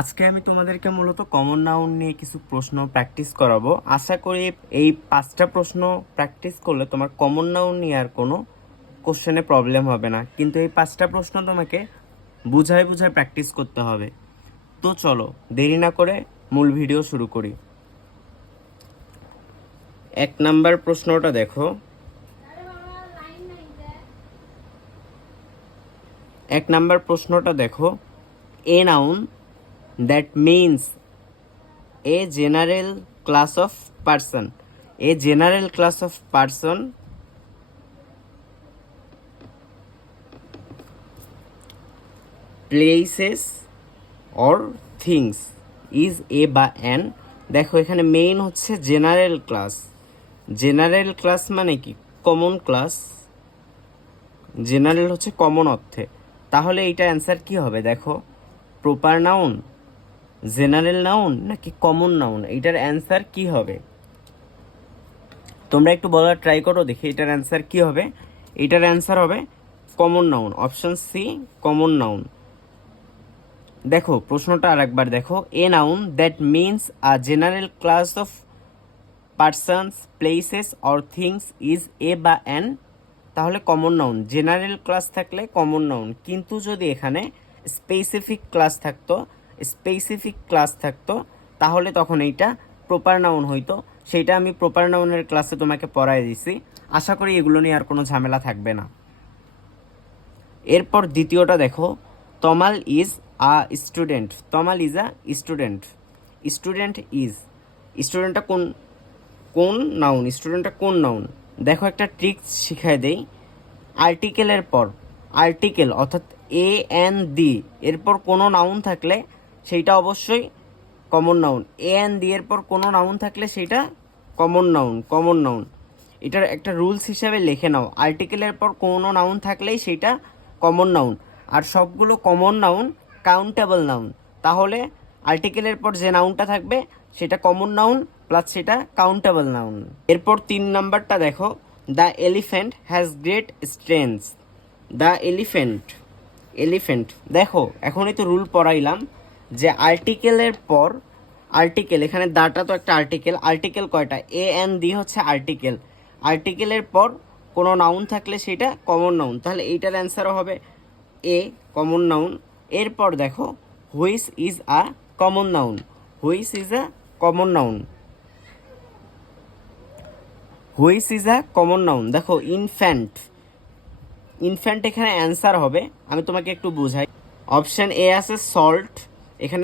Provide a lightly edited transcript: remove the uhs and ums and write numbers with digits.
আজকে আমি তোমাদেরকে মূলত কমন নাউন নিয়ে কিছু প্রশ্ন প্র্যাকটিস করাবো। আশা করি এই 5টা প্রশ্ন প্র্যাকটিস করলে তোমার কমন নাউন নিয়ে আর কোনো কোশ্চেনে প্রবলেম হবে না, কিন্তু এই 5টা প্রশ্ন তোমাকে বুঝায় বুঝায় প্র্যাকটিস করতে হবে। তো চলো দেরি না করে মূল ভিডিও শুরু করি। 1 নাম্বার প্রশ্নটা দেখো। 1 নাম্বার প্রশ্নটা দেখো, a noun that means a general class of person. A general class of person places or things is a বা an। দেখো এখানে মেইন হচ্ছে জেনারেল ক্লাস। জেনারেল ক্লাস মানে কি? Common class. জেনারেল হচ্ছে কমন অর্থে। তাহলে এইটা অ্যান্সার কি হবে? দেখো, প্রপার নাউন, জেনারেল নাউন নাকি কমন নাউন? এটার অ্যান্সার কি হবে? তোমরা একটু বলার ট্রাই করো, দেখি এটার অ্যান্সার কি হবে। এটার অ্যান্সার হবে common noun, option C, common noun. দেখো প্রশ্নটা আরেকবার দেখো, a noun that means a general class of persons, places or things is a বা অ্যান। তাহলে কমন নাউন, জেনারেল ক্লাস থাকলে কমন নাউন, কিন্তু যদি এখানে স্পেসিফিক ক্লাস থাকতো তাহলে তখন এইটা প্রপার নাউন হইতো। সেইটা আমি প্রপার নাউনের ক্লাসে তোমাকে পড়াই দিছি। আশা করি এগুলো নিয়ে আর কোনো ঝামেলা থাকবে না। এরপর দ্বিতীয়টা দেখো, Tamal is a student. Tamal is a student. Student is, স্টুডেন্টটা কোন কোন নাউন? স্টুডেন্টটা কোন নাউন? দেখো একটা ট্রিক্স শিখাই দেই। আর্টিকেলের পর, আর্টিকেল অর্থাৎ এ এন দি এরপর কোনো নাউন থাকলে সেইটা অবশ্যই কমন নাউন। এ এন দি এরপর কোনো নাউন থাকলে সেইটা কমন নাউন। কমন নাউন এটার একটা রুলস হিসাবে লিখে নাও, আর্টিকেলের পর কোনো নাউন থাকলেই সেইটা কমন নাউন। আর সবগুলো কমন নাউন কাউন্টেবল নাউন। তাহলে আর্টিকেলের পর যে নাউনটা থাকবে সেটা কমন নাউন প্লাস সেটা কাউন্টেবল নাউন। এরপর 3 নাম্বারটা দেখো, the elephant has great strengths. The elephant দেখো এখনই তো রুল পড়াইলাম যে আর্টিকেলের পর, আর্টিকেল এখানে দাটা তো একটা আর্টিকেল। আর্টিকেল কয়টা? এ এন দি হচ্ছে আর্টিকেল। আর্টিকেলের পর কোনো নাউন থাকলে সেটা কমন নাউন। তাহলে এইটার অ্যান্সারও হবে এ, কমন নাউন। এরপর দেখো, which is a common noun. Which is a common noun. Which is a common noun. দেখো ইনফ্যান্ট, ইনফ্যান্ট এখানে অ্যান্সার হবে। আমি তোমাকে একটু বুঝাই। অপশন এ আছে সল্ট, এখানে